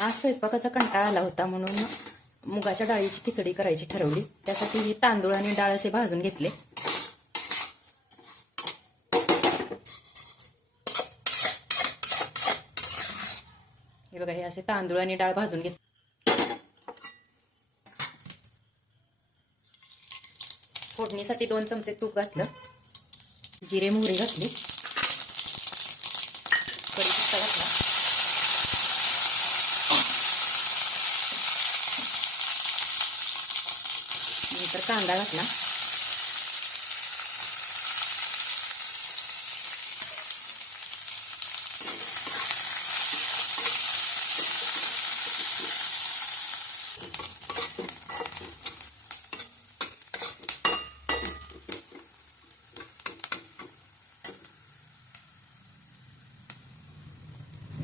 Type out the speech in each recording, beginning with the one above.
आज स्वयंपाकाचा कंटाळा आला होता म्हणून मुगाच्या डाळीची खिचडी करायची ठरवली. त्यासाठी हे तांदूळ आणि डाळ असे भाजून घेतले. हे बघा हे असे तांदूळ आणि डाळ भाजून घेत फोडणीसाठी दोन चमचे तूप घातलं. जिरे मोहरी घातली कढीपत्ता घातला नंतर कांदा घातला.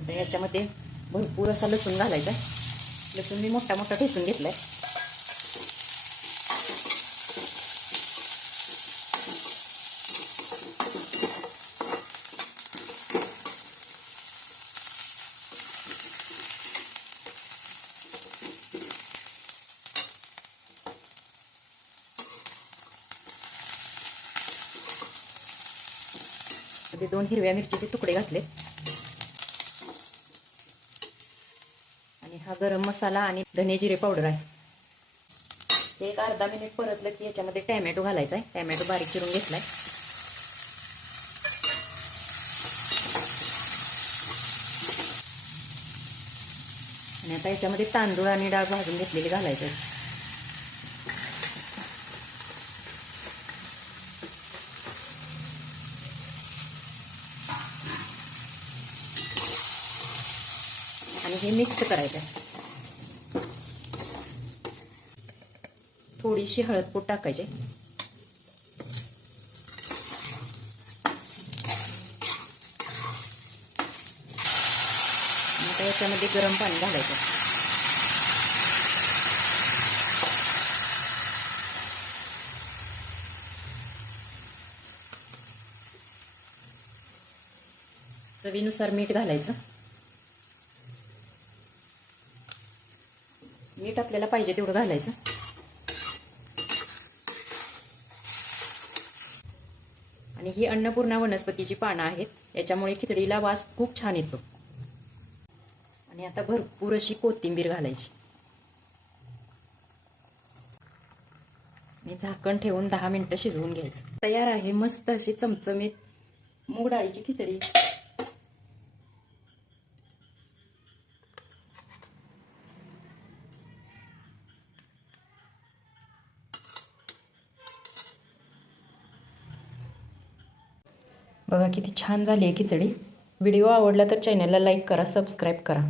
तर याच्यामध्ये भरपूर असा लसूण घालायचा. लसूण मी मोठा मोठा ठेचून घेतलाय. मध्ये दोन हिरव्या मिरचीचे तुकडे घातले. आणि हा गरम मसाला आणि धने जिरे पावडर आहे. ते एक अर्धा मिनिट परतलं की याच्यामध्ये टॅमॅटो घालायचा आहे. टॅमॅटो बारीक चिरून घेतलाय. आणि आता याच्यामध्ये तांदूळ आणि डाळ भाजून घेतलेली घालायचं आहे. आणि हे मिक्स करायचं. आहे थोडीशी हळदपूड टाकायची. आता याच्यामध्ये गरम पाणी घालायचं. चवीनुसार मीठ घालायचं. मीठ आपल्याला पाहिजे तेवढं घालायचं. आणि ही अन्नपूर्णा वनस्पतीची पानं आहेत याच्यामुळे खिचडीला वास खूप छान येतो. आणि आता भरपूर अशी कोथिंबीर घालायची. आणि झाकण ठेवून दहा मिनिटं शिजवून घ्यायचं. तयार आहे मस्त अशी चमचमीत मूग डाळीची खिचडी. बघा किती छान झाली आहे खिचडी. व्हिडिओ आवडला तर चॅनलला लाईक करा सबस्क्राईब करा.